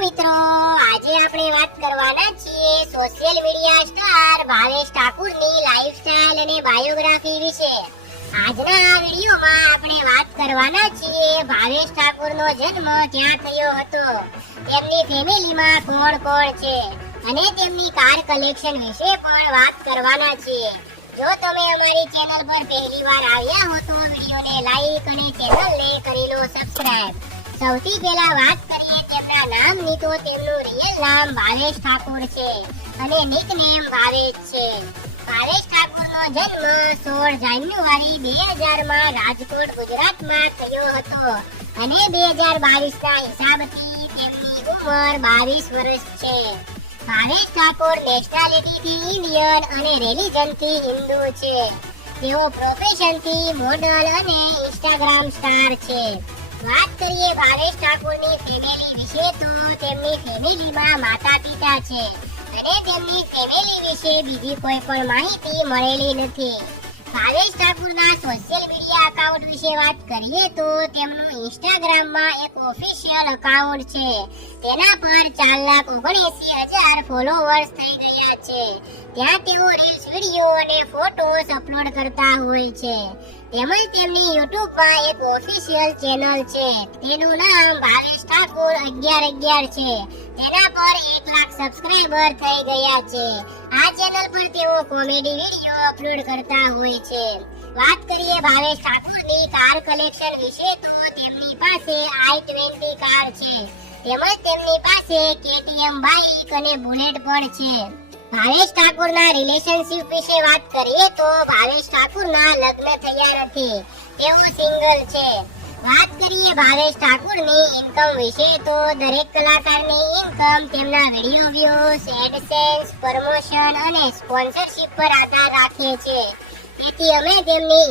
મિત્રો, આજે આપણે વાત કરવાના છીએ સોશિયલ મીડિયા સ્ટાર ભાવેશ ઠાકુરની લાઈફસ્ટાઈલ અને બાયોગ્રાફી વિશે. આજના વિડીયોમાં આપણે વાત કરવાના છીએ ભાવેશ ઠાકુરનો જન્મ ક્યાં થયો હતો, તેમની ફેમિલીમાં કોણ કોણ છે અને તેમની કાર કલેક્શન વિશે પણ વાત કરવાના છીએ. જો તમે અમારી ચેનલ પર પહેલીવાર આવ્યા હો તો વિડીયોને લાઈક અને ચેનલને કરી લો સબસ્ક્રાઇબ. સૌથી પહેલા વાત કરીએ તેમના નામની તો તેમનું રિયલ નામ ભાવેશ ઠાકુર છે અને નિકનેમ ભાવેશ છે. ભાવેશ ઠાકુરનો જન્મ 16 જાન્યુઆરી 2000 માં રાજકોટ ગુજરાતમાં થયો હતો અને 2022 ના હિસાબથી તેમની ઉંમર 22 વર્ષ છે. ભાવેશ ઠાકુર નેશનાલિટીથી ઇન્ડિયન અને રિલિજનથી હિન્દુ છે. તેઓ પ્રોફેશનથી મોડલ અને ઇન્સ્ટાગ્રામ સ્ટાર છે. વાત કરીએ ભાવેશ ઠાકુરની ફેમિલી વિશે તો તેમની ફેમિલીમાં માતા પિતા છે અને તેમની ફેમિલી વિશે બીજી કોઈ પણ માહિતી મળેલી નથી. ભાવેશ ઠાકુરના સોશિયલ મીડિયા એકાઉન્ટ વિશે વાત કરીએ તો તેમનું ઇન્સ્ટાગ્રામમાં એક ઓફિશિયલ એકાઉન્ટ છે. તેના પર 4,79,000 ફોલોવર્સ થઈ ગયા છે. ત્યાં તેઓ રીલ્સ, વિડીયો અને ફોટોસ અપલોડ કરતા હોય છે. તેમજ તેમની યુટ્યુબમાં એક ઓફિશિયલ ચેનલ છે, તેનું નામ ભાવેશ ઠાકુર 1111 છે. તેના પર 1 લાખ સબસ્ક્રાઇબર થઈ ગયા છે. આ ચેનલ પર તેઓ કોમેડી વિડીયો અપલોડ કરતા હોય છે. વાત કરીએ ભાવેશ ઠાકુરની કાર કલેક્શન વિશે તો તેમની પાસે i20 કાર છે. તેમજ તેમની પાસે KTM બાઇક અને બુલેટ પણ છે. ભાવેશ ઠાકુરના રિલેશનશિપ વિશે વાત કરીએ તો ભાવેશ ઠાકુરના લગ્ન થયા નથી, તેઓ સિંગલ છે. વાત કરીએ ભાવેશ ઠાકુરની ઇન્કમ વિશે તો દરેક કલાકારની ઇન્કમ તેમના વિડીયો વ્યૂઝ, એડસેન્સ, પ્રમોશન અને સ્પોન્સરશિપ પર આધાર રાખે છે. તેથી અમે તેમની